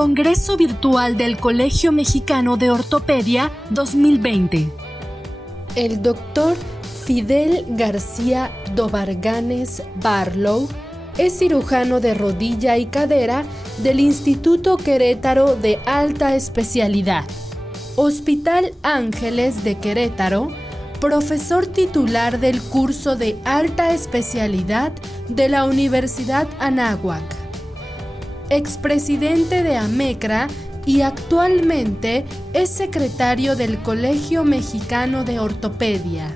Congreso Virtual del Colegio Mexicano de Ortopedia 2020. El doctor Fidel García Dobarganes Barlow es cirujano de rodilla y cadera del Instituto Querétaro de Alta Especialidad, Hospital Ángeles de Querétaro, profesor titular del curso de alta especialidad de la Universidad Anáhuac, expresidente de AMECRA y actualmente es secretario del Colegio Mexicano de Ortopedia.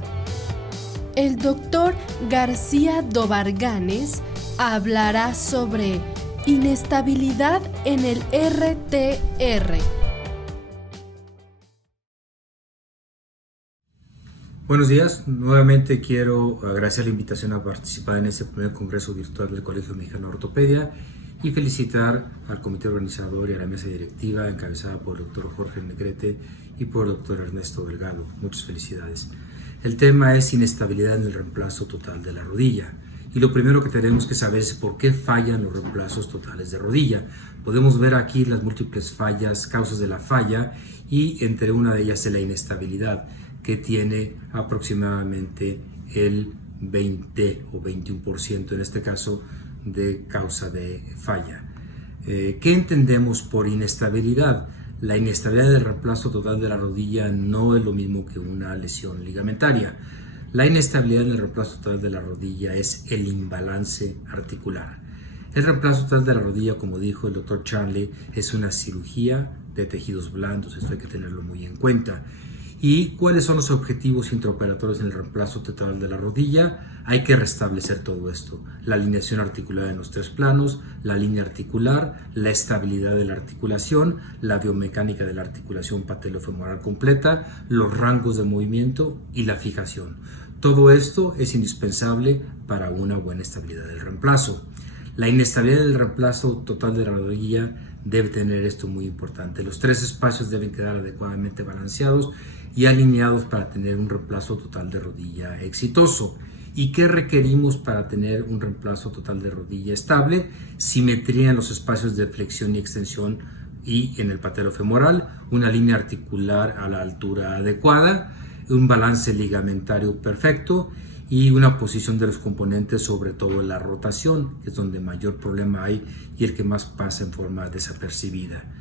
El doctor García Dobarganes hablará sobre inestabilidad en el RTR. Buenos días, nuevamente quiero agradecer la invitación a participar en este primer Congreso Virtual del Colegio Mexicano de Ortopedia y felicitar al comité organizador y a la mesa directiva encabezada por el doctor Jorge Negrete y por el doctor Ernesto Delgado. Muchas felicidades. El tema es inestabilidad en el reemplazo total de la rodilla. Y lo primero que tenemos que saber es por qué fallan los reemplazos totales de rodilla. Podemos ver aquí las múltiples fallas, causas de la falla, y entre una de ellas es la inestabilidad, que tiene aproximadamente el 20 o 21% en este caso de causa de falla. ¿Qué entendemos por inestabilidad? La inestabilidad del reemplazo total de la rodilla no es lo mismo que una lesión ligamentaria. La inestabilidad en el reemplazo total de la rodilla es el imbalance articular. El reemplazo total de la rodilla, como dijo el doctor Charlie, es una cirugía de tejidos blandos, esto hay que tenerlo muy en cuenta. ¿Y cuáles son los objetivos intraoperatorios en el reemplazo total de la rodilla? Hay que restablecer todo esto: la alineación articular en los tres planos, la línea articular, la estabilidad de la articulación, la biomecánica de la articulación patelofemoral completa, los rangos de movimiento y la fijación. Todo esto es indispensable para una buena estabilidad del reemplazo. La inestabilidad del reemplazo total de la rodilla debe tener esto muy importante. Los tres espacios deben quedar adecuadamente balanceados y alineados para tener un reemplazo total de rodilla exitoso. ¿Y qué requerimos para tener un reemplazo total de rodilla estable? Simetría en los espacios de flexión y extensión y en el patelofemoral, una línea articular a la altura adecuada, un balance ligamentario perfecto y una posición de los componentes, sobre todo la rotación, que es donde mayor problema hay y el que más pasa en forma desapercibida.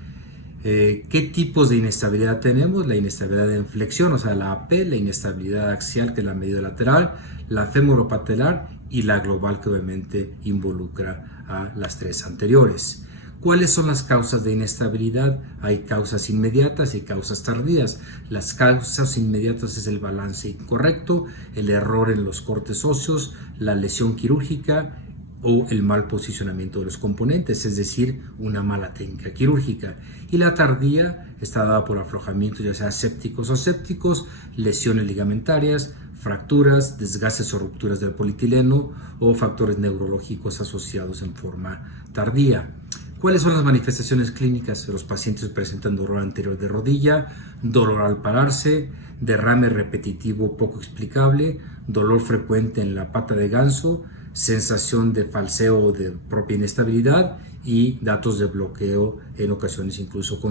¿Qué tipos de inestabilidad tenemos? La inestabilidad en flexión, o sea, la AP, la inestabilidad axial, que es la medida lateral, la femoropatelar y la global, que obviamente involucra a las tres anteriores. ¿Cuáles son las causas de inestabilidad? Hay causas inmediatas y causas tardías. Las causas inmediatas es el balance incorrecto, el error en los cortes óseos, la lesión quirúrgica o el mal posicionamiento de los componentes, es decir, una mala técnica quirúrgica. Y la tardía está dada por aflojamientos, ya sea sépticos o sépticos, lesiones ligamentarias, fracturas, desgastes o rupturas del polietileno o factores neurológicos asociados en forma tardía. ¿Cuáles son las manifestaciones clínicas? Los pacientes presentan dolor anterior de rodilla, dolor al pararse, derrame repetitivo poco explicable, dolor frecuente en la pata de ganso, sensación de falseo o de propia inestabilidad y datos de bloqueo, en ocasiones incluso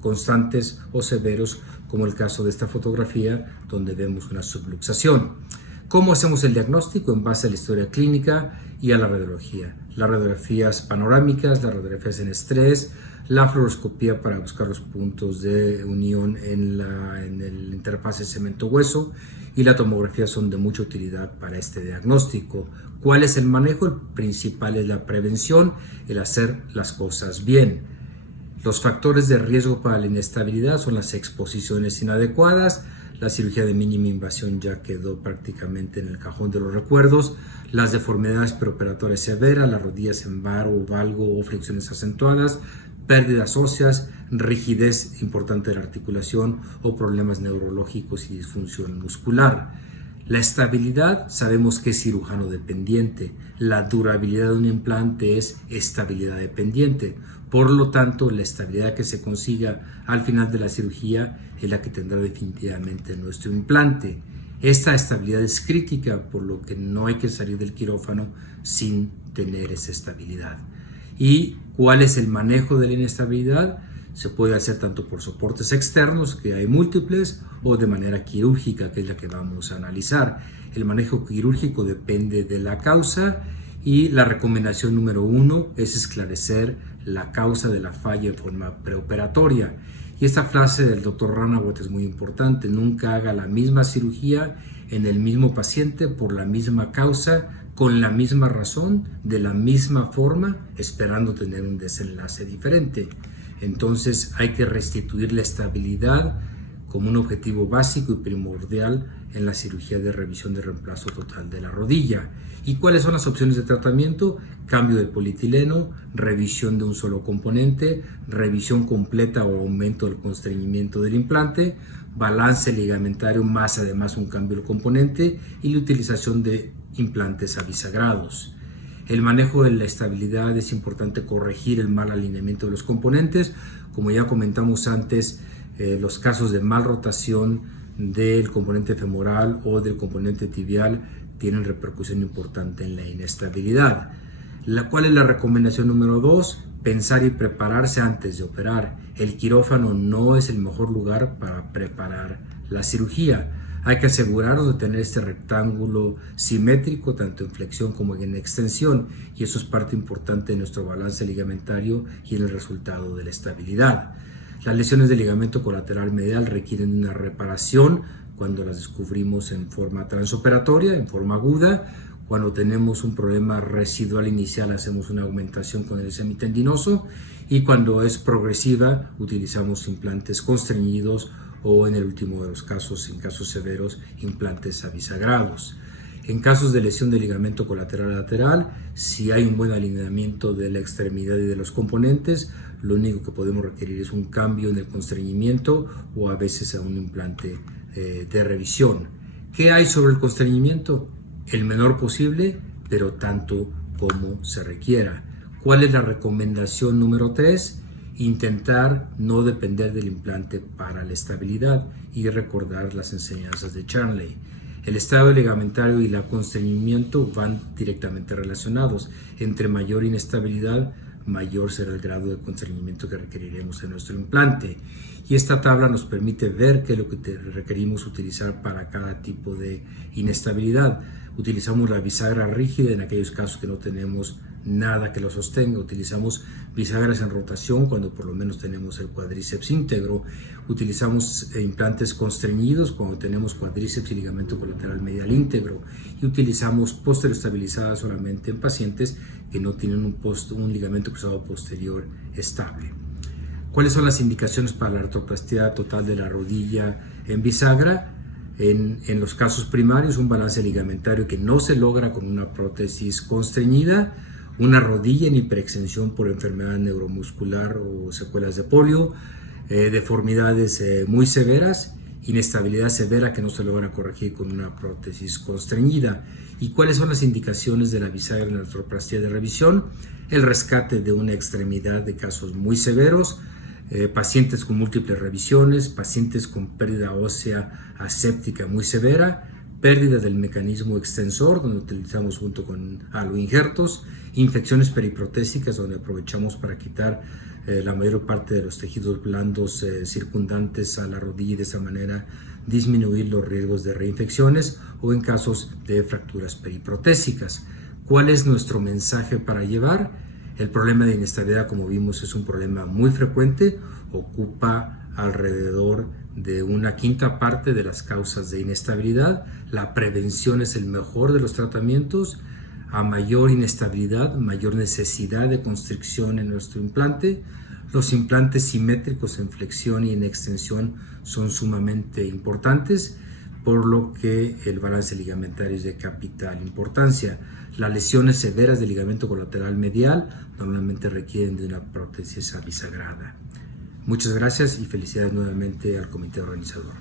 constantes o severos, como el caso de esta fotografía donde vemos una subluxación. ¿Cómo hacemos el diagnóstico? En base a la historia clínica y a la radiología. Las radiografías panorámicas, las radiografías en estrés, la fluoroscopía para buscar los puntos de unión en el interfaz cemento-hueso y la tomografía son de mucha utilidad para este diagnóstico. ¿Cuál es el manejo? El principal es la prevención, el hacer las cosas bien. Los factores de riesgo para la inestabilidad son las exposiciones inadecuadas, la cirugía de mínima invasión ya quedó prácticamente en el cajón de los recuerdos, las deformidades preoperatorias severas, las rodillas en varo o valgo o fricciones acentuadas, pérdidas óseas, rigidez importante de la articulación o problemas neurológicos y disfunción muscular. La estabilidad sabemos que es cirujano dependiente, la durabilidad de un implante es estabilidad dependiente, por lo tanto la estabilidad que se consiga al final de la cirugía es la que tendrá definitivamente nuestro implante. Esta estabilidad es crítica, por lo que no hay que salir del quirófano sin tener esa estabilidad. ¿Y cuál es el manejo de la inestabilidad? Se puede hacer tanto por soportes externos, que hay múltiples, o de manera quirúrgica, que es la que vamos a analizar. El manejo quirúrgico depende de la causa y la recomendación número 1 es esclarecer la causa de la falla en forma preoperatoria. Y esta frase del Dr. Ranawat es muy importante: nunca haga la misma cirugía en el mismo paciente por la misma causa, con la misma razón, de la misma forma, esperando tener un desenlace diferente. Entonces hay que restituir la estabilidad como un objetivo básico y primordial en la cirugía de revisión de reemplazo total de la rodilla. ¿Y cuáles son las opciones de tratamiento? Cambio de polietileno, revisión de un solo componente, revisión completa o aumento del constreñimiento del implante, balance ligamentario más además un cambio del componente y la utilización de implantes abisagrados. El manejo de la estabilidad es importante corregir el mal alineamiento de los componentes. Como ya comentamos antes, los casos de mal rotación del componente femoral o del componente tibial tienen repercusión importante en la inestabilidad. ¿Cuál es la recomendación número 2? Pensar y prepararse antes de operar. El quirófano no es el mejor lugar para preparar la cirugía. Hay que asegurarnos de tener este rectángulo simétrico tanto en flexión como en extensión, y eso es parte importante de nuestro balance ligamentario y en el resultado de la estabilidad. Las lesiones del ligamento colateral medial requieren una reparación cuando las descubrimos en forma transoperatoria, en forma aguda. Cuando tenemos un problema residual inicial hacemos una aumentación con el semitendinoso, y cuando es progresiva utilizamos implantes constreñidos o, en el último de los casos, en casos severos, implantes abisagrados. En casos de lesión del ligamento colateral lateral, si hay un buen alineamiento de la extremidad y de los componentes, lo único que podemos requerir es un cambio en el constreñimiento o a veces a un implante de revisión. ¿Qué hay sobre el constreñimiento? El menor posible, pero tanto como se requiera. ¿Cuál es la recomendación número 3? Intentar no depender del implante para la estabilidad y recordar las enseñanzas de Charnley. El estado ligamentario y el constreñimiento van directamente relacionados. Entre mayor inestabilidad, mayor será el grado de constreñimiento que requeriremos en nuestro implante. Y esta tabla nos permite ver qué es lo que requerimos utilizar para cada tipo de inestabilidad. Utilizamos la bisagra rígida en aquellos casos que no tenemos nada que lo sostenga. Utilizamos bisagras en rotación cuando por lo menos tenemos el cuádriceps íntegro. Utilizamos implantes constreñidos cuando tenemos cuádriceps y ligamento colateral medial íntegro. Y utilizamos posteroestabilizadas solamente en pacientes que no tienen un ligamento cruzado posterior estable. ¿Cuáles son las indicaciones para la artroplastia total de la rodilla en bisagra? En los casos primarios, un balance ligamentario que no se logra con una prótesis constreñida, una rodilla en hiperextensión por enfermedad neuromuscular o secuelas de polio, deformidades muy severas, inestabilidad severa que no se logra corregir con una prótesis constreñida. ¿Y cuáles son las indicaciones de la bisagra en la artroplastia de revisión? El rescate de una extremidad de casos muy severos, pacientes con múltiples revisiones, pacientes con pérdida ósea aséptica muy severa, pérdida del mecanismo extensor, donde utilizamos junto con aloinjertos, infecciones periprotésicas, donde aprovechamos para quitar la mayor parte de los tejidos blandos circundantes a la rodilla y de esa manera disminuir los riesgos de reinfecciones, o en casos de fracturas periprotésicas. ¿Cuál es nuestro mensaje para llevar? El problema de inestabilidad, como vimos, es un problema muy frecuente, ocupa alrededor de una quinta parte de las causas de inestabilidad. La prevención es el mejor de los tratamientos. A mayor inestabilidad, mayor necesidad de constricción en nuestro implante. Los implantes simétricos en flexión y en extensión son sumamente importantes, por lo que el balance ligamentario es de capital importancia. Las lesiones severas del ligamento colateral medial normalmente requieren de una prótesis abisagrada. Muchas gracias y felicidades nuevamente al comité organizador.